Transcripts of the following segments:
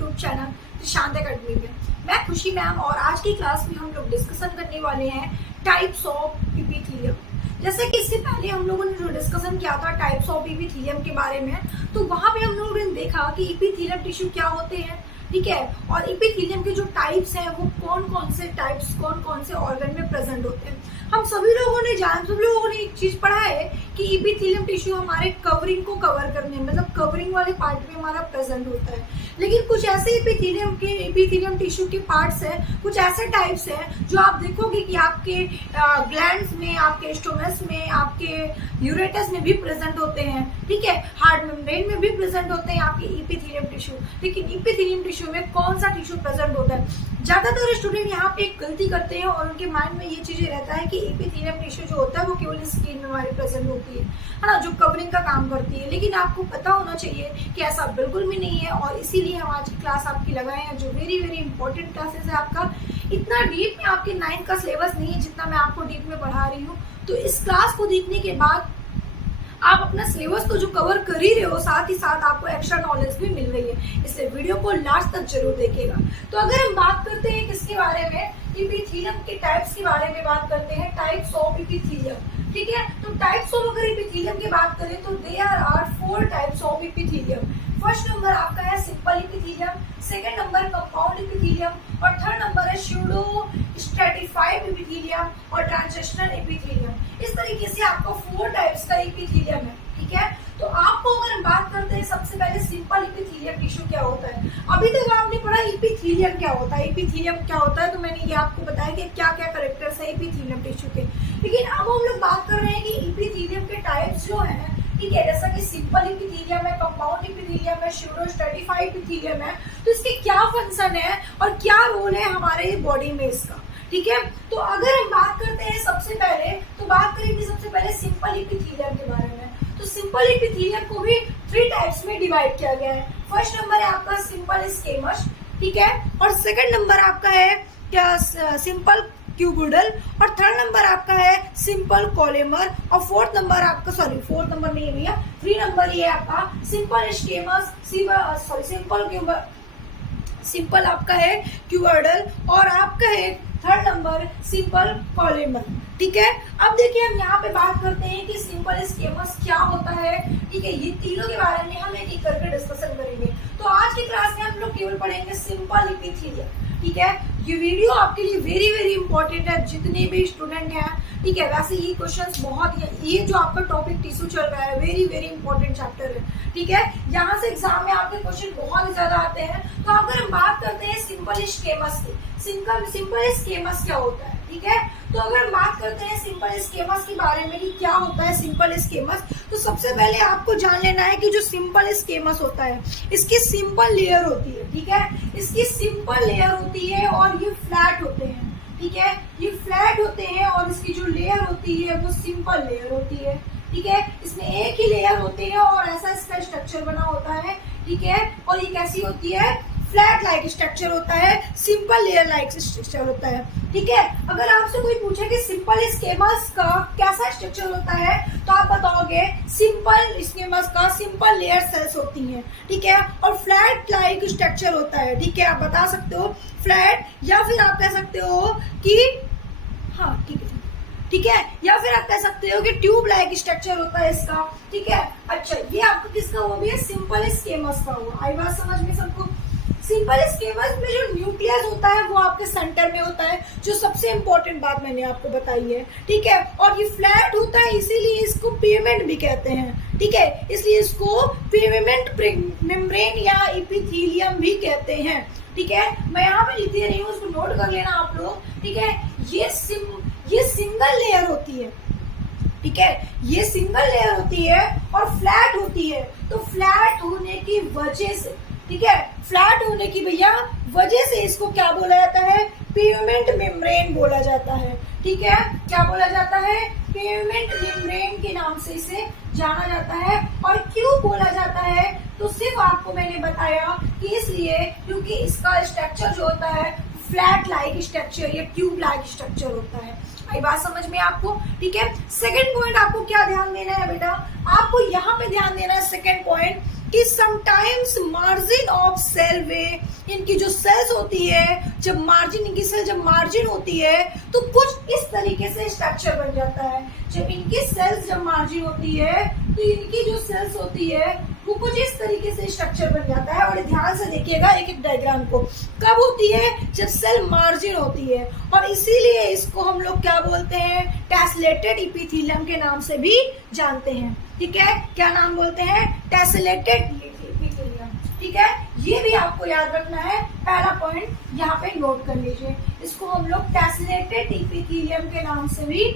YouTube channel शांत academy में। मैं खुशी मैम और आज की क्लास में हम लोग डिस्कशन करने वाले हैं टाइप्स ऑफ एपिथेलियम। जैसे कि इससे पहले हम लोगों ने जो डिस्कशन किया था टाइप्स ऑफ एपिथेलियम के बारे में, तो वहां पे हम लोगों ने देखा कि एपिथेलियम टिश्यू क्या होते हैं, ठीक है, और एपिथेलियम के जो टाइप्स हैं वो कौन कौन से टाइप्स कौन कौन से ऑर्गन में प्रेजेंट होते हैं। हम सभी लोगों ने एक चीज पढ़ा है कि एपिथेलियम टिश्यू हमारे कवरिंग को कवर करने में, मतलब कवरिंग वाले पार्ट में हमारा प्रेजेंट होता है। लेकिन कुछ ऐसे एपिथेलियम टिश्यू के पार्ट्स हैं, कुछ ऐसे टाइप्स हैं जो आप देखोगे कि आपके ग्लैंड्स में, आपके स्टोमस में, आपके यूरेटस में भी प्रेजेंट होते हैं, ठीक है, हार्ट मेम्ब्रेन में भी प्रेजेंट होते हैं आपके एपिथेलियम टिश्यू। लेकिन एपिथेलियम टिश्यू में कौन सा टिश्यू प्रेजेंट होता है? ज्यादातर स्टूडेंट यहाँ पे एक गलती करते हैं और उनके माइंड में ये चीजें रहता है कि एपिथेलियम टिश्यू जो होता है वो केवल स्किन में हमारी प्रेजेंट होती है ना, जो कवरिंग का काम करती है। लेकिन आपको पता होना चाहिए कि ऐसा बिल्कुल भी नहीं है, और इसीलिए हम आज की क्लास आपकी लगाए हैं जो वेरी वेरी इंपॉर्टेंट क्लासेस है। आपका इतना डीप में आपके 9th का सिलेबस नहीं है जितना मैं आपको डीप में पढ़ा रही हूँ। तो इस क्लास को देखने के बाद आप अपना सिलेबस तो जो कवर कर ही रहे हो, साथ ही साथ आपको एक्स्ट्रा नॉलेज भी मिल रही है, इसलिए वीडियो को लास्ट तक जरूर देखिएगा। तो अगर हम बात करते हैं किसके बारे में, एपिथेलियम के टाइप्स के बारे में बात करते हैं, टाइप्स ऑफ एपिथेलियम, ठीक है। तो टाइप्स ऑफ अगर एपिथेलियम की बात करें तो there are 4 types of epithelium. First number आपका है simple epithelium, second number compound epithelium और थर्ड नंबर है स्यूडो स्ट्रैटिफाइड एपिथेलियम और ट्रांजिशनल एपिथेलियम। इस तरीके से आपको 4 टाइप्स का एपिथेलियम है, ठीक है। तो आपको अगर हम बात करते हैं सबसे पहले सिंपल एपिथेलियम टिश्यू क्या होता है। अभी तक आपने पढ़ा एपिथेलियम क्या होता है, एपिथेलियम क्या होता है, तो मैंने ये आपको बताया कि क्या क्या कैरेक्टर्स है एपिथेलियम टिश्यू के। लेकिन अब हम लोग बात कर रहे हैं कि एपिथेलियम के टाइप्स जो है, ठीक है, जैसा कि सिंपल एपिथेलियम है, कंपाउंड एपिथेलियम है, स्यूडो स्ट्रैटिफाइड एपिथेलियम है, तो इसके क्या फंक्शन है और क्या रोल है हमारे बॉडी में इसका, ठीक है। तो अगर हम बात करते हैं सबसे पहले, तो बात करेंगे सबसे पहले सिंपल एपिथेलियम के बारे में। तो सिंपल एपिथेलियम को भी 3 टाइप्स में डिवाइड किया गया है। फर्स्ट नंबर है आपका सिंपल स्केमस, ठीक है, और सेकंड नंबर आपका है क्या सिंपल क्यूबिडल, और थर्ड नंबर आपका है सिंपल कॉलेमर, और फोर्थ नंबर नहीं है भैया, 3 नंबर ये आपका सिंपल स्केमस, सिंपल आपका है क्यूबिडल, और आपका है थर्ड नंबर सिंपल कॉलेमर, ठीक है। अब देखिए हम यहाँ पे बात करते हैं कि सिंपल स्केमस क्या होता है, ठीक है, ये तीनों के बारे में हम एक एक करके डिस्कशन करेंगे। तो आज की क्लास में हम लोग केवल पढ़ेंगे सिंपल एपिथेलियम, ठीक है। ये वीडियो आपके लिए वेरी वेरी इंपॉर्टेंट है, जितने भी स्टूडेंट हैं, ठीक है। वैसे ये क्वेश्चंस बहुत, ये जो आपका टॉपिक टिश्यू चल रहा है वेरी वेरी इंपॉर्टेंट चैप्टर है, ठीक है। यहाँ से एग्जाम में आपके क्वेश्चन बहुत ज्यादा आते हैं। तो अगर हम बात करते हैं सिंपल स्केमस की, सिंपल स्केमस क्या होता है, ठीक है। तो अगर हम बात करते हैं सिंपल स्केमस के बारे में कि क्या होता है सिंपल स्केमस, तो सबसे पहले आपको जान लेना है कि जो सिंपल स्केमस होता है इसकी सिंपल लेयर होती है, ठीक है, इसकी सिंपल लेयर होती है और ये फ्लैट होते हैं, ठीक है, ये फ्लैट होते हैं और इसकी जो लेयर होती है वो सिंपल लेयर होती है, ठीक है। इसमें एक ही लेयर होती है और ऐसा इसका स्ट्रक्चर बना होता है, ठीक है, और ये कैसी होती है, फ्लैट लाइक स्ट्रक्चर होता है, सिंपल लेयर लाइक स्ट्रक्चर होता है, ठीक है। अगर आपसे कोई पूछे कि सिंपल स्केमस का कैसा स्ट्रक्चर होता है, तो आप बताओगे सिंपल स्केमस का सिंपल लेयर सेल्स होती हैं, ठीक है, और फ्लैट लाइक स्ट्रक्चर होता है, ठीक है। आप बता सकते हो फ्लैट, या फिर आप कह सकते हो कि हाँ, ठीक है, या फिर आप कह सकते हो कि ट्यूब लाइक स्ट्रक्चर होता है इसका, ठीक है। अच्छा, ये आपका किसका हुआ भैया, सिंपल स्केमस का हुआ। आई बात समझ में सबको? सिंपल स्केमस में जो न्यूक्लियस होता है वो आपके सेंटर में होता है, जो सबसे इंपॉर्टेंट बात मैंने आपको बताई है, ठीक है। और ये फ्लैट होता है, इसीलिए इसको पिगमेंट भी कहते हैं, ठीक है, इसलिए इसको पिगमेंट मेम्ब्रेन या एपिथेलियम भी कहते हैं, ठीक है। मैं यहाँ पे लिख दे रही हूँ, उसको नोट कर लेना आप लोग, ठीक है। ये सिंगल लेयर होती है, ठीक है, ये सिंगल लेयर होती है और फ्लैट होती है। तो फ्लैट होने की वजह से, ठीक है, फ्लैट होने की भैया वजह से इसको क्या बोला जाता है, पिगमेंट मेम्ब्रेन बोला जाता है, ठीक है। क्या बोला जाता है, पिगमेंट मेम्ब्रेन के नाम से इसे जाना जाता है। और क्यों बोला जाता है, तो सिर्फ आपको मैंने बताया कि इसलिए क्योंकि इसका स्ट्रक्चर जो होता है फ्लैट लाइक स्ट्रक्चर या ट्यूब लाइक स्ट्रक्चर होता है। आई बात समझ में आपको, ठीक है। सेकंड पॉइंट आपको क्या ध्यान देना है बेटा, आपको यहाँ पे ध्यान देना है सेकंड पॉइंट कि समटाइम्स मार्जिन ऑफ सेल वे, इनकी जो सेल्स होती है जब मार्जिन, इनकी सेल जब मार्जिन होती है तो कुछ इस तरीके से स्ट्रक्चर बन जाता है। जब इनकी सेल्स जब मार्जिन होती है तो इनकी जो सेल्स होती है वो कुछ इस तरीके से स्ट्रक्चर बन जाता है। और ध्यान से देखिएगा एक एक डायग्राम को, कब होती है, जब सेल मार्जिन होती है। और इसीलिए इसको हम लोग क्या बोलते हैं, टेसलेटेड इपिथेलियम के नाम से भी जानते हैं। ठीक है, क्या नाम बोलते हैं, टेसलेटेड इपिथेलियम। ठीक है, ये भी आपको याद रखना है, पहला पॉइंट यहाँ पे नोट कर लीजिए, इसको हम लोग टेसलेटेड इपिथेलियम के नाम से भी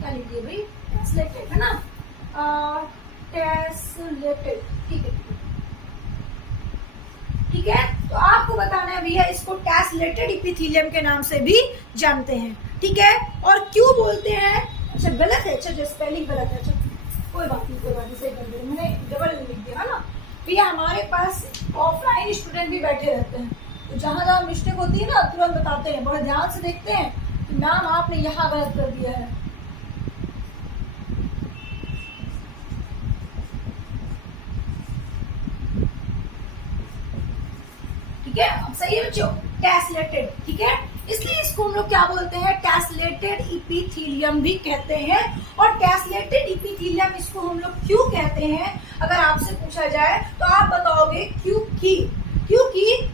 क्या लिखिए भाई, टेसलेटेड है ना, टेसलेटेड। ठीक है, ठीक है, तो आपको बताना है भैया इसको टेसलेटेड इपिथेलियम के नाम से भी जानते हैं। ठीक है, और क्यों बोलते हैं, अच्छा गलत है, अच्छा जो स्पेलिंग गलत है, अच्छा कोई बात नहीं, कोई बात नहीं, सही कर दिया मैंने, डबल लिख दिया है ना। भैया हमारे पास ऑफलाइन स्टूडेंट भी बैठे रहते हैं, तो जहां जहां मिस्टेक होती है ना तुरंत बताते हैं, बड़े ध्यान से देखते हैं कि मैम आपने यहाँ गलत कर दिया है। ठीक है, अब सही है बच्चों, टेसलेटेड। ठीक है, इसलिए इसको हम लोग क्या बोलते हैं, टेसलेटेड इपिथेलियम भी कहते हैं। और टेसलेटेड इपिथेलियम इसको हम लोग क्यों कहते हैं, अगर आपसे पूछा जाए तो आप बताओगे क्योंकि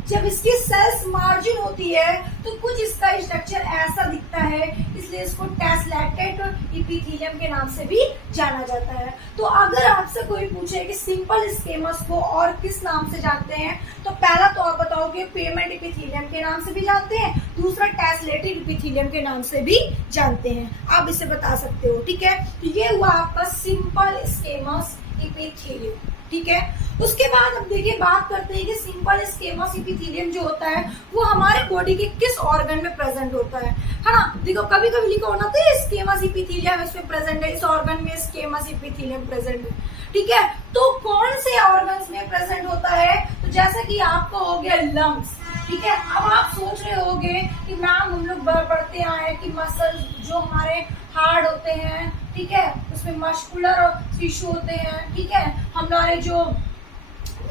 जब इसकी सेल्स मार्जिन होती है तो कुछ इसका स्ट्रक्चर ऐसा दिखता है, इसलिए इसको टेसलेटेड इपिथेलियम के नाम से भी जाना जाता है। तो अगर आपसे कोई पूछे कि सिंपल स्केमस को और किस नाम से जानते हैं, तो पहला तो आप बताओगे पेमेंट इपिथेलियम के नाम से भी जानते हैं, दूसरा टेसलेटेड इपिथेलियम के नाम से भी जानते हैं, आप इसे बता सकते हो। ठीक है, तो ये हुआ आपका सिंपल स्केमस इपिथेलियम। ठीक है, उसके बाद अब देखिए बात करते हैं कि सिंपल स्केमस इपिथेलियम जो होता है वो हमारे बॉडी के किस ऑर्गन में प्रेजेंट होता है ना। देखो कभी कभी लिखा होना तो स्केमस इपिथेलियम इसमें प्रेजेंट है, इस ऑर्गन में स्केमस इपिथेलियम प्रेजेंट है। ठीक है, तो कौन से ऑर्गन्स में प्रेजेंट होता है, तो जैसे कि आपका हो गया लंग्स। ठीक है, अब आप सोच रहे होगे कि मैम हम लोग बढ़ते आए कि मसल जो हमारे हार्ड होते हैं, ठीक है, उसमें मस्कुलर टिश्यू होते हैं। ठीक है, हमारे जो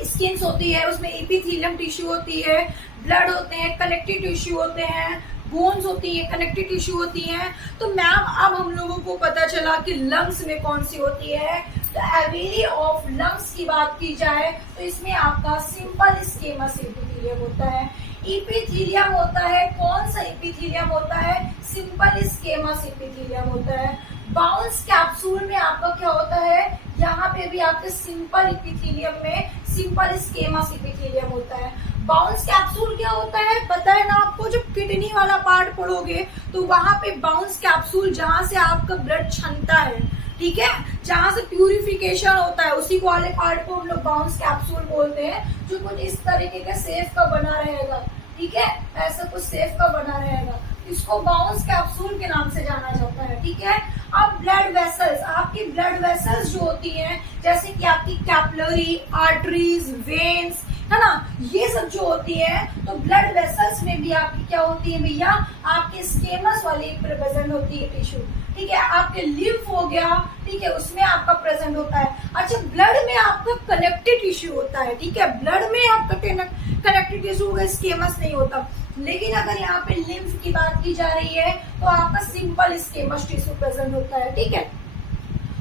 स्किन्स होती है उसमें एपिथेलियम टिश्यू होती है, ब्लड होते हैं, कनेक्टिव टिश्यू होते हैं, बोन्स होती है, कनेक्टिव टिश्यू होती है। तो मैम अब हम लोगों को पता चला कि लंग्स में कौन सी होती है, तो एविरी ऑफ लंग्स की बात की जाए तो इसमें आपका सिंपल स्केमस एपिथेलियम होता है। एपिथेलियम होता है, कौन सा एपिथेलियम होता है, सिंपल स्केमस एपिथेलियम होता है। बाउंस कैप्सूल में आपका क्या होता है, यहाँ पे भी आपके सिंपल एपिथेलियम में सिंपल स्केमस एपिथेलियम होता है। बाउंस कैप्सूल क्या होता है पता है ना आपको, जब किडनी वाला पार्ट पढ़ोगे तो वहां पे बाउंस कैप्सूल जहां से आपका ब्लड छनता है, ठीक है, जहां से प्यूरिफिकेशन होता है, उसी वाले पार्ट को हम लोग बाउंस कैप्सूल बोलते हैं, जो कुछ इस तरीके का सेफ का बना रहेगा। ठीक है, ऐसा कुछ सेफ का बना रहेगा, इसको बाउंस कैप्सूल के नाम से जाना जाता है। ठीक है, अब ब्लड वेसल्स, आपकी ब्लड वेसल्स जो होती हैं, जैसे कि आपकी कैपिलरी, आर्टरीज, वेन्स, है ना, ये सब जो होती है, तो ब्लड वेसल्स में भी आपकी क्या होती है भैया, आपके स्केमस वाली प्रेजेंट होती है टिश्यू। ठीक है, आपके लिम्फ हो गया, ठीक है, उसमें आपका प्रेजेंट होता है। अच्छा, ब्लड में आपका कनेक्टिव टिश्यू होता है। ठीक है, ब्लड में आपका कनेक्टिव टिश्यू होगा, स्केमस नहीं होता। लेकिन अगर यहाँ पे लिम्फ की बात की जा रही है तो आपका सिंपल स्केमस टिश्यू प्रेजेंट होता है। ठीक है,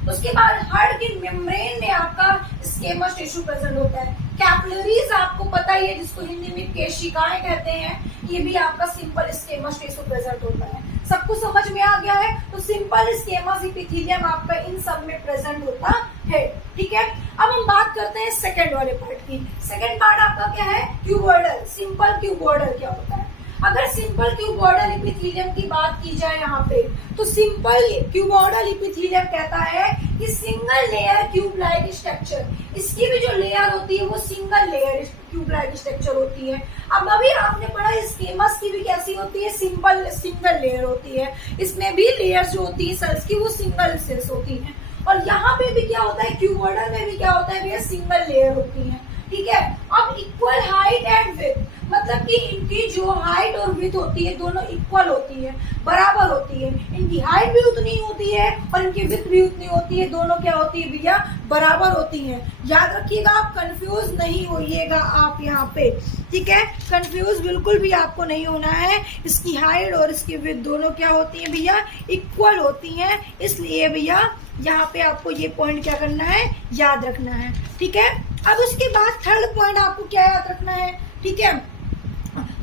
उसके बाद हार्ट की मेम्ब्रेन में आपका स्केमस टिश्यू प्रेजेंट होता है। कैपिलरीज आपको पता ही है, जिसको हिंदी में केशिकाएं कहते हैं, ये भी आपका सिंपल स्केमस टिश्यू प्रेजेंट होता है। सबको समझ में आ गया है, तो सिंपल स्केमस एपिथेलियम आपका इन सब में प्रेजेंट होता है। ठीक है, अब हम बात करते हैं सेकंड वाले पार्ट की। सेकंड पार्ट आपका क्या है, क्यूबॉइडल। सिंपल क्यूबॉइडल क्या होता है, अगर सिंपल क्यूबॉइडल एपिथेलियम की बात की जाए यहाँ पे, तो सिंपल क्यूबॉइडल एपिथेलियम कहता है कि single layer cube like structure, इसकी भी जो लेयर होती है वो single layer cube like structure होती है। अब अभी आपने पढ़ा स्केमस की भी कैसी होती है, सिंगल लेयर होती है, इसमें भी लेयर्स जो होती है सेल्स की वो सिंगल सेल्स होती है। और यहाँ पे भी क्या होता है, क्यूबॉइडल में भी क्या होता है भैया, सिंगल लेयर होती है। ठीक है, अब इक्वल हाइट एंड विड्थ, मतलब कि इनकी जो हाइट और विड्थ होती है दोनों इक्वल होती है, बराबर होती है। इनकी हाइट भी उतनी होती है और इनकी विड्थ भी उतनी होती है, दोनों क्या होती है भैया, बराबर होती है। याद रखिएगा, आप कंफ्यूज नहीं होइएगा आप यहाँ पे, ठीक है, कंफ्यूज बिल्कुल भी आपको नहीं होना है। इसकी हाइट और इसकी विड्थ दोनों क्या होती है भैया, इक्वल होती हैं। इसलिए भैया यहाँ पे आपको ये पॉइंट क्या करना है, याद रखना है, ठीक है। अब उसके बाद थर्ड पॉइंट आपको क्या याद रखना है, ठीक है,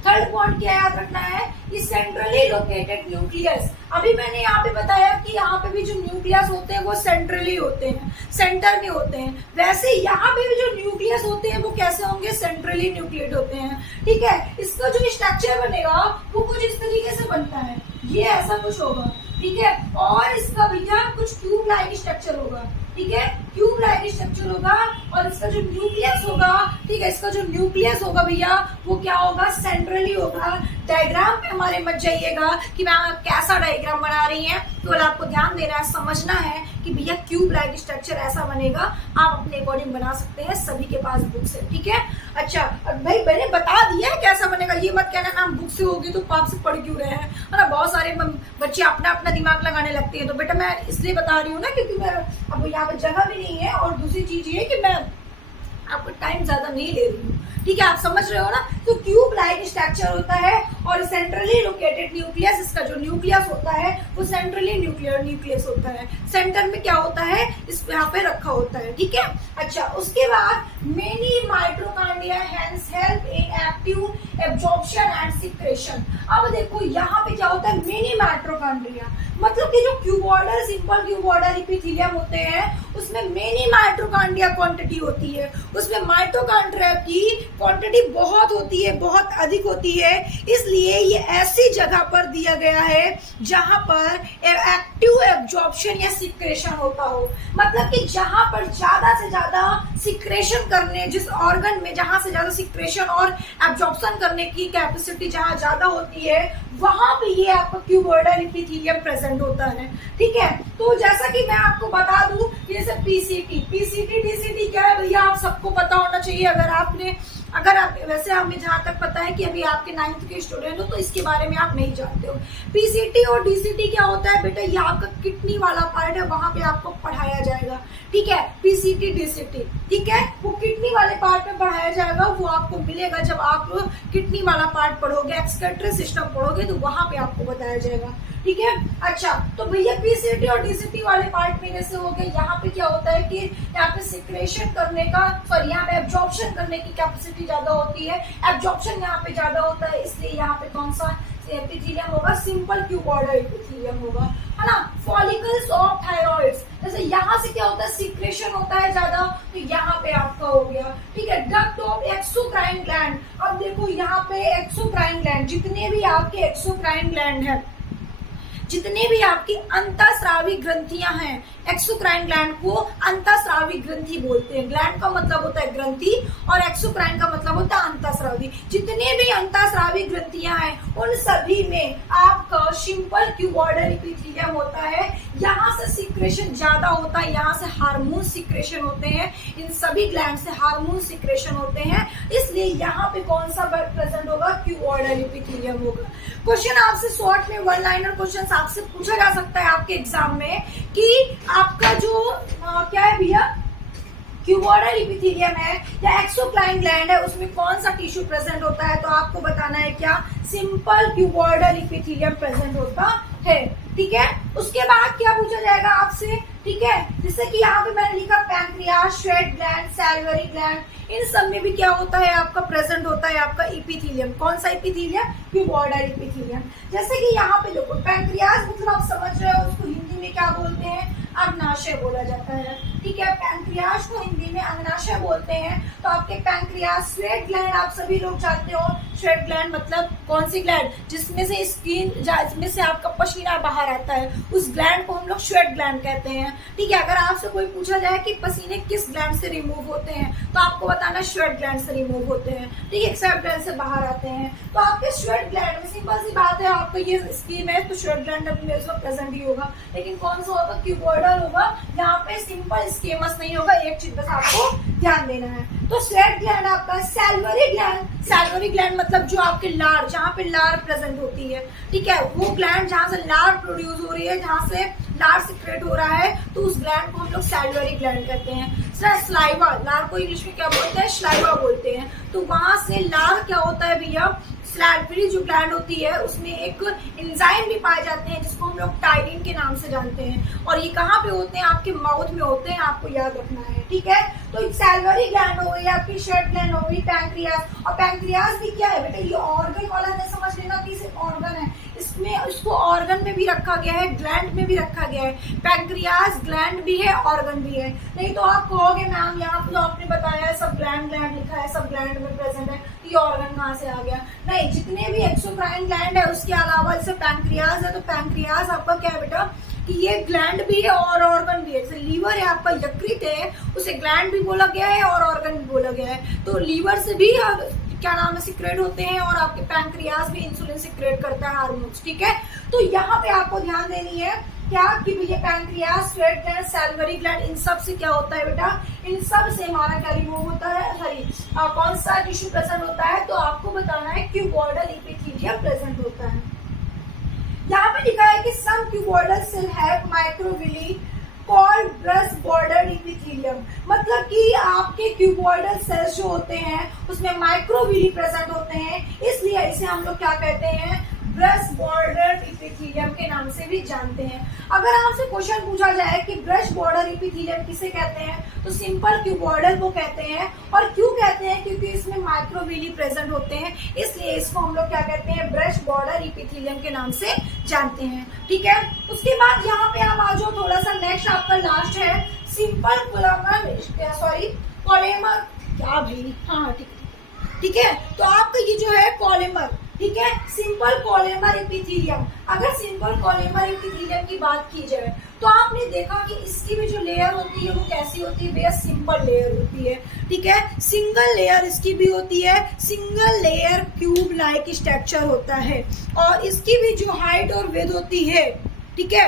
थर्ड पॉइंट क्या याद रखना है, कि सेंट्रली लोकेटेड न्यूक्लियस। अभी मैंने यहाँ पे बताया कि यहाँ पे भी जो न्यूक्लियस होते हैं वो सेंट्रली होते हैं, सेंटर में होते हैं। वैसे यहाँ पे भी जो न्यूक्लियस होते हैं वो कैसे होंगे, सेंट्रली न्यूक्लिएट होते हैं, ठीक है। इसका जो स्ट्रक्चर बनेगा वो कुछ इस तरीके से बनता है, ये ऐसा कुछ होगा, ठीक है। और इसका भैया कुछ ट्यूब लाइक स्ट्रक्चर होगा, ठीक है, ट्यूब लाइक स्ट्रक्चर होगा। और इसका जो न्यूक्लियस होगा, ठीक है, इसका जो न्यूक्लियस होगा भैया वो क्या होगा, सेंट्रली होगा। डायग्राम पे हमारे मत जाइएगा कि मैम कैसा डायग्राम बना रही हैं, तो आपको ध्यान देना है, समझना है कि भैया क्यूब लाइक स्ट्रक्चर ऐसा बनेगा। आप अपने अकॉर्डिंग बना सकते हैं, सभी के पास बुक्स है, ठीक है। अच्छा भाई मैंने बता दिया है कैसा बनेगा, ये मत कहना मैम बुक से होगी तो आप से पढ़ क्यों रहे हैं, है ना। बहुत सारे बच्चे अपना अपना दिमाग लगाने लगते हैं, तो बेटा मैं इसलिए बता रही हूँ ना क्योंकि मैं अब यहाँ पे जगह भी नहीं है, और दूसरी चीज ये कि मैं आपको टाइम ज्यादा नहीं ले रही हूँ, ठीक है, आप समझ रहे हो ना। तो क्यूब लाइक स्ट्रक्चर होता है और सेंट्रली लोकेटेड न्यूक्लियस, इसका जो न्यूक्लियस होता है वो सेंट्रली न्यूक्लियस होता है, सेंटर में क्या होता है, इस यहाँ पे रखा होता है, ठीक है। अच्छा उसके बाद many mitochondria hence help in active absorption and secretion. अब देखो यहाँ पे क्या होता है, मेनी माइटोकॉन्ड्रिया, मतलब कि जो क्यूबॉइडल सिंपल क्यूबॉइडल एपिथेलियम होते हैं उसमें मेनी माइटोकॉन्ड्रिया क्वांटिटी होती है, उसमें माइटोकॉन्ड्रिया की क्वांटिटी बहुत होती है, बहुत अधिक होती है। इसलिए ये ऐसी जगह पर दिया गया है जहां पर एक्टिव एब्जॉर्प्शन या सिक्रेशन होता हो, मतलब कि जहां पर ज्यादा से ज्यादा सिक्रेशन करने, जिस ऑर्गन में जहां से ज्यादा सिक्रेशन और एब्जॉर्प्शन करने की कैपेसिटी जहां ज्यादा होती है वहां पे ये आपका क्यूबॉइडल एपिथेलियम प्रेजेंट होता है, ठीक है। तो जैसा कि मैं आपको बता दूं, जैसे पीसीटी डीसीटी क्या है भैया, आप सबको पता होना चाहिए। अगर आप वैसे हमें जहां तक पता है कि अभी आपके 9th के स्टूडेंट हो तो इसके बारे में आप नहीं जानते हो। पीसीटी और डीसीटी क्या होता है बेटा, ये आपका किडनी वाला पार्ट है, वहां पे आपको पढ़ाया जाएगा, ठीक है। पीसीटी डीसीटी, ठीक है, वो किडनी वाले पार्ट में पढ़ाया जाएगा, वो आपको मिलेगा जब आप किडनी वाला पार्ट पढ़ोगे, एक्सक्रीटरी सिस्टम पढ़ोगे तो वहां पे आपको बताया जाएगा, ठीक है। अच्छा तो भैया पीसीटी और डीसीटी वाले पार्ट में जैसे हो गए, यहाँ पे क्या होता है कि यहाँ पे सिक्रेशन करने का, सॉरी यहाँ पे एब्जॉर्प्शन करने की कैपेसिटी ज्यादा होती है, एब्जॉर्प्शन यहाँ पे ज्यादा होता है। इसलिए यहाँ पे कौन सा एपिथेलियम होगा, सिंपल क्यूबॉइडल एपिथेलियम होगा, है ना। फॉलिकल्स ऑफ थायराइड्स, जैसे यहाँ से क्या होता है, सिक्रेशन होता है ज्यादा, तो यहाँ पे आपका हो गया, ठीक है। डक्ट ऑफ एक्सोक्राइन ग्लैंड, अब देखो यहाँ पे एक्सोक्राइन ग्लैंड, जितने भी आपके एक्सोक्राइन ग्लैंड है, जितने भी आपकी अंतःस्रावी ग्रंथियां हैं, एक्सोक्राइन ग्लैंड को अंतःस्रावी ग्रंथि बोलते हैं। ग्लैंड का मतलब होता है ग्रंथि और एक्सोक्राइन का मतलब होता है अंतःस्रावी। जितने भी अंतःस्रावी ग्रंथियां हैं उन सभी में आपका सिंपल क्यूबॉइडल एपिथेलियम होता है। यहाँ से सिक्रेशन ज्यादा होता है, यहाँ से हार्मोन सिक्रेशन होते हैं, इन सभी ग्लैंड से हार्मोन सिक्रेशन होते हैं। इसलिए यहाँ पे कौन सा प्रेजेंट होगा, क्यूबॉइडल एपिथेलियम होगा। क्वेश्चन आपसे शॉर्ट में वन लाइनर क्वेश्चन आपसे पूछा जा सकता है आपके एग्जाम में कि आपका जो क्या है भैया, क्यूबॉइडल एपिथेलियम है या एक्सोक्राइन ग्लैंड है, उसमें कौन सा टिश्यू प्रेजेंट होता है, तो आपको बताना है क्या, सिंपल क्यूबॉइडल एपिथेलियम प्रेजेंट होता है, ठीक है। उसके बाद क्या पूछा जाएगा आपसे, ठीक है, जैसे कि यहाँ पे मैंने लिखा pancreas, sweat gland, salivary gland, इन सब में भी क्या होता है, आपका प्रेजेंट होता है आपका एपिथेलियम। कौन सा एपिथेलियम, क्यूबॉइडल एपिथेलियम। जैसे कि यहाँ पे देखो पैंक्रियास मतलब आप समझ रहे हो, उसको हिंदी में क्या बोलते हैं, अग्नाशय बोला जाता है, ठीक है। पैंक्रियास को हिंदी में अग्नाशय बोलते हैं। तो आपके पैंक्रियास, स्वेट ग्लैंड आप सभी लोग जानते हो, स्वेट ग्लैंड मतलब कौन सी ग्लैंड, जिसमें से स्किन, जिसमें से आपका पसीना बाहर आता है, उस ग्लैंड को हम लोग स्वेट ग्लैंड कहते हैं, ठीक है। अगर आपसे कोई पूछा जाए कि पसीने किस ग्लैंड से रिमूव होते हैं, तो आपको बताना स्वेट ग्लैंड से रिमूव होते हैं, ठीक है, स्वेट ग्लैंड से बाहर आते हैं। तो आपके स्वेट ग्लैंड में सिंपल सी बात है, आपका ये स्किन है तो स्वेट ग्लैंड अपने प्रेजेंट ही होगा, लेकिन कौन सा होगा, क्यूबॉइडल होगा। यहाँ पे सिंपल स्केमस नहीं होगा। एक चीज बस आपको ध्यान देना है। तो स्वेट ग्लैंड आपका सैल्वरी ग्लैंड, सैल्वरी ग्लैंड मतलब जो आपके लार, जहाँ पे लार प्रेजेंट होती है, ठीक है, वो ग्लैंड जहाँ से लार प्रोड्यूस हो रही है, जहाँ से लार सिक्रेट हो रहा है, तो उस ग्लैंड को हम लोग सैल्वरी ग्लैंड कहते हैं। स्लाइवा, लार को इंग्लिश में क्या बोलते हैं, स्लाइवा बोलते हैं। तो वहां से लार क्या होता है भैया, सैल्वरी जो ग्लैंड होती है उसमें एक एंजाइम भी पाए जाते हैं जिसको हम लोग टाइरिन के नाम से जानते हैं, और ये कहाँ पे होते हैं, आपके माउथ में होते हैं, आपको याद रखना है, ठीक है। तो सैल्वरी ग्लैंड हो गई, आपकी स्वेट ग्लैंड हो गई, पैंक्रियास, और पैंक्रियास भी क्या है बेटा, ये ऑर्गन वाला नहीं समझ लेना कि सिर्फ ऑर्गन है, इसमें इसको ऑर्गन में भी रखा गया है, ग्लैंड में भी रखा गया है। पैंक्रियास ग्लैंड भी है, ऑर्गन भी है। नहीं तो आप कहोगे मैम यहाँ पे तो आपने बताया है सब ग्लैंड ग्लैंड लिखा है, सब ग्लैंड में प्रेजेंट है, ये ऑर्गन कहाँ से आ गया। नहीं, जितने भी एक्सोक्राइन ग्लैंड है उसके अलावा जैसे पैंक्रियास है, तो पैंक्रियास आपका क्या है बेटा कि ये ग्लैंड भी है और ऑर्गन भी है। जैसे लीवर है आपका, यकृत है, उसे ग्लैंड भी बोला गया है और ऑर्गन भी बोला गया है। तो लीवर से भी क्या नाम है सिक्रेट होते हैं, और आपके पैंक्रियास भी इंसुलिन सिक्रेट करता है, हार्मोन्स, ठीक है। तो यहाँ पे आपको ध्यान देनी है क्या कि ये पैंक्रियास, स्वेट ग्लैंड, सैल्वरी ग्लैंड, इन सब से क्या होता है बेटा, इन सब से हमारा क्या रिमूव होता है, सॉरी कौन सा टिश्यू प्रेजेंट होता है, तो आपको बताना है क्यूबॉइडल एपिथेलियम प्रेजेंट होता है। यहाँ पे लिखा है कि some cuboidal cell have microvilli called brush border epithelium, मतलब कि आपके क्यूबॉइडल सेल्स जो होते हैं उसमें माइक्रोविली प्रेजेंट होते हैं, इसलिए इसे हम लोग क्या कहते हैं, ब्रश बॉर्डर एपिथेलियम के नाम से भी जानते हैं। अगर आपसे क्वेश्चन पूछा जाए कि ब्रश बॉर्डर एपिथेलियम किसे कहते हैं, तो सिंपल क्यूबॉइडल को कहते हैं। और क्यों कहते हैं, क्योंकि इसमें माइक्रोविली प्रेजेंट होते हैं, इसलिए इसको हम लोग क्या कहते हैं, ब्रश बॉर्डर एपिथेलियम के नाम से जानते हैं, ठीक है। उसके बाद यहाँ पे हम आ जाओ थोड़ा सा, नेक्स्ट आपका लास्ट है सिंपल कोलेमर, सॉरी कोलेमर, क्या भाई, हाँ ठीक है। तो आपका ये जो है कोलेमर, ठीक है, सिंपल कोलेमर एपिथेलियम। अगर सिंपल कोलेमर एपिथेलियम की बात की जाए तो आपने देखा कि इसकी भी जो लेयर होती है वो कैसी होती है, बेस सिंपल लेयर होती है, ठीक है, सिंगल लेयर इसकी भी होती है, single layer cube like structure होता है, और इसकी भी जो हाइट और विड्थ होती है, ठीक है,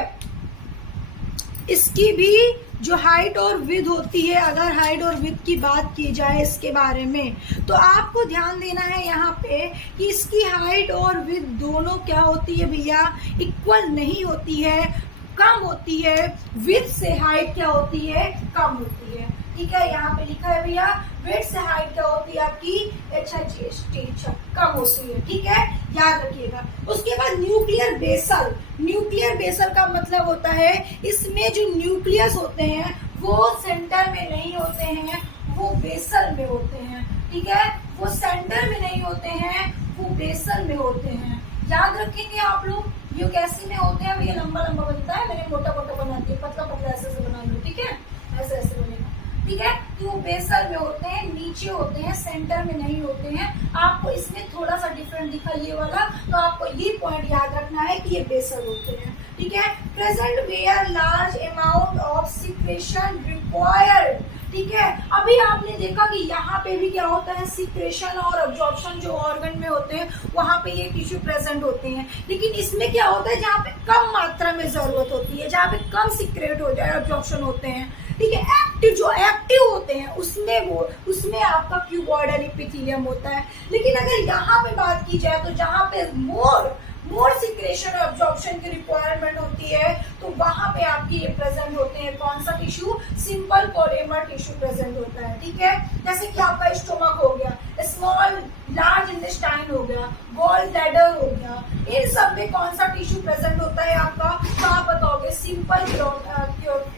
इसकी भी जो हाइट और विड्थ होती है, अगर हाइट और विड्थ की बात की जाए इसके बारे में, तो आपको ध्यान देना है यहाँ पे कि इसकी हाइट और विड्थ दोनों क्या होती है भैया, इक्वल नहीं होती है, कम होती है। विड्थ से हाइट क्या होती है, कम होती है, ठीक है। यहाँ पे लिखा है भैया विड्थ से हाइट क्या होती है आपकी, कम होती है, ठीक है, याद रखिएगा। उसके बाद न्यूक्लियर बेसल, न्यूक्लियर बेसल का मतलब होता है इसमें जो न्यूक्लियस होते हैं वो सेंटर में नहीं होते हैं, वो बेसल में होते हैं, ठीक है, वो सेंटर में नहीं होते हैं, वो बेसल में होते हैं, याद रखेंगे आप लोग। ये कैसे में होते हैं, ये लंबा लंबा बनता है, मैंने मोटा मोटा बना दिया, पतला पतला ऐसे बना लो, ठीक है, ऐसे ऐसे बनेगा, ठीक है। तो वो बेसल में होते हैं, नीचे होते हैं, सेंटर में नहीं होते हैं। आपको इसमें थोड़ा सा डिफरेंट दिखा ये वाला, तो आपको ये पॉइंट याद रखना है कि ये बेसल होते हैं, ठीक है। Present where large amount of secretion required, ठीक है। अभी आपने देखा कि यहाँ पे भी क्या होता है, सिक्रेशन और अब्जॉर्प्शन जो ऑर्गन में होते हैं वहां पे ये टिश्यू प्रेजेंट होते हैं, लेकिन इसमें क्या होता है जहाँ पे कम मात्रा में जरूरत होती है, जहाँ पे कम सिक्रेट हो जाए, अब्जॉर्प्शन होते हैं, ठीक है। एक्टिव जो एक्टिव होते हैं उसमें आपका क्यूबॉइडल एपिथेलियम होता है। लेकिन अगर यहाँ पे बात की जाए तो जहाँ पे मोर सिक्रेशन और अब्जॉर्प्शन की रिक्वायरमेंट होती है, तो वहां पे आपकी ये प्रेजेंट होते हैं, कौन सा टिश्यू, सिंपल कोलेमर टिश्यू प्रेजेंट होता है, ठीक है। जैसे कि आपका स्टोमक हो गया, स्मॉल लार्ज इंटेस्टाइन हो गया, गॉल ब्लैडर हो गया, इन सब में कौन सा टिश्यू प्रेजेंट होता है आपका, तो आप बताओगे सिंपल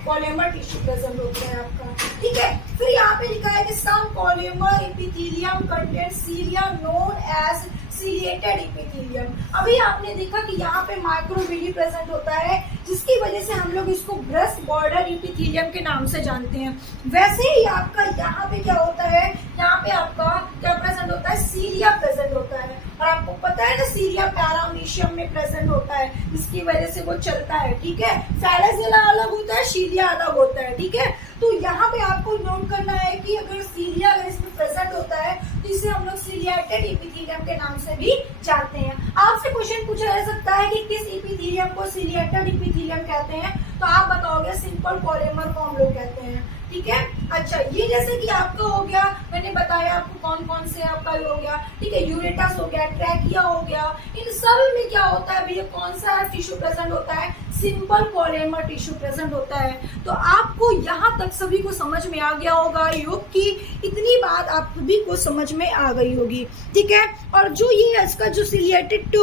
कोलेमर टिश्यू प्रेजेंट होता है आपका, ठीक है। फिर यहाँ पे लिखा है कि some columnar epithelium contain cilia known as ciliated epithelium. अभी आपने देखा कि यहाँ पे माइक्रोविली प्रेजेंट होता है, जिसकी वजह से हम लोग इसको ब्रश बॉर्डर एपिथेलियम के नाम से जानते हैं। वैसे ही आपका यहाँ पे क्या होता है, यहाँ पे आपका क्या प्रेजेंट होता है, सीलिया प्रेजेंट होता है, और आपको पता है ना सीलिया पैरामीशियम में प्रेजेंट होता है, जिसकी वजह से वो चलता है, ठीक है। पैराजिला अलग होता है, सीलिया अलग होता है, ठीक है। तो यहाँ पे आपको नोट करना है कि अगर सीलिया अगर इसमें प्रेजेंट होता है तो इसे हम लोग सीलिएटेड एपिथेलियम के नाम से भी जानते हैं। आपसे क्वेश्चन पूछा जा सकता है कि किस एपिथेलियम को सीलिएटेड एपिथेलियम कहते हैं, तो आप बताओगे सिंपल पॉलीमर को हम लोग कहते हैं। ठीक है, अच्छा ये जैसे कि आपका हो गया, मैंने बताया आपको कौन कौन से आपका हो गया, ठीक है, यूरेटस हो गया, ट्रैकिया हो गया, इन सब में क्या होता है भैया, कौन सा टिश्यू प्रेजेंट होता है, सिंपल पॉलीमर टिश्यू प्रेजेंट होता है। तो आपको यहाँ तक सभी को समझ में आ गया होगा, योग की इतनी बात आप सभी को समझ में आ गई होगी। ठीक है, और जो ये इसका जो सिलिएटेड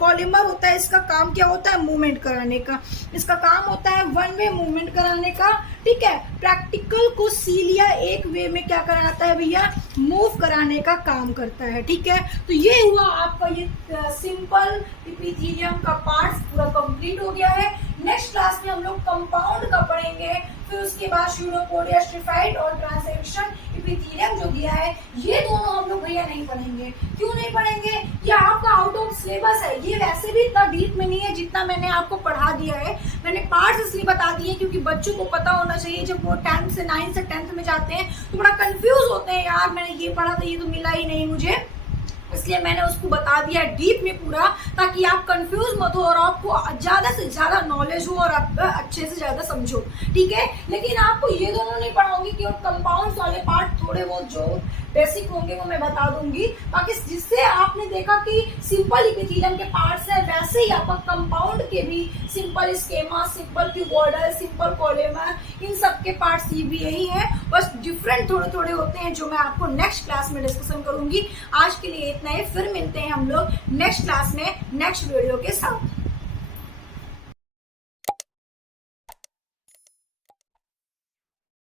पॉलीमर होता है, इसका काम क्या होता है, मूवमेंट कराने का, इसका काम होता है वन वे मूवमेंट कराने का। ठीक है, प्रैक्टिकल को सीलिया एक वे में क्या कराता है भैया, मूव कराने का काम करता है। ठीक है, तो ये हुआ आपका ये सिंपल एपिथेलियम का पार्ट पूरा कंप्लीट हो गया है। नेक्स्ट क्लास में हम लोग कंपाउंड का पढ़ेंगे, फिर उसके बाद स्यूडोपोडिया, स्ट्रिफाइड और ट्रांसेक्शन एपिथेलियम जो दिया है, ये दोनों हम लोग भैया नहीं पढ़ेंगे। क्यों नहीं पढ़ेंगे, ये आपका आउट ऑफ सिलेबस है, ये वैसे भी इतना डीप में नहीं है जितना मैंने आपको पढ़ा दिया है। मैंने पार्ट्स इसलिए बता दिए क्योंकि बच्चों को पता होना चाहिए, जब वो 10th से 9th से 10th में जाते हैं तो बड़ा कंफ्यूज होते हैं, यार मैंने ये पढ़ा था ये तो मिला ही नहीं मुझे, इसलिए मैंने उसको बता दिया डीप में पूरा, ताकि आप कंफ्यूज मत हो और आपको ज्यादा से ज्यादा नॉलेज हो और आप अच्छे से ज्यादा समझो। ठीक है, लेकिन आपको ये दोनों नहीं पढ़ाऊंगी कि कंपाउंड्स वाले पार्ट थोड़े बहुत जो बेसिक होंगे वो मैं बता दूंगी, बाकी जिससे आपने देखा कि सिंपल एपिथेलियम के पार्ट्स है, वैसे ही आपका कंपाउंड के भी simple squamous, simple cuboidal, simple polymer, इन सब के पार्ट्स ये भी यही है, बस डिफरेंट थोड़े थोड़े होते हैं जो मैं आपको नेक्स्ट क्लास में डिस्कशन करूंगी। आज के लिए इतना ही, फिर मिलते हैं हम लोग नेक्स्ट क्लास में नेक्स्ट वीडियो के साथ।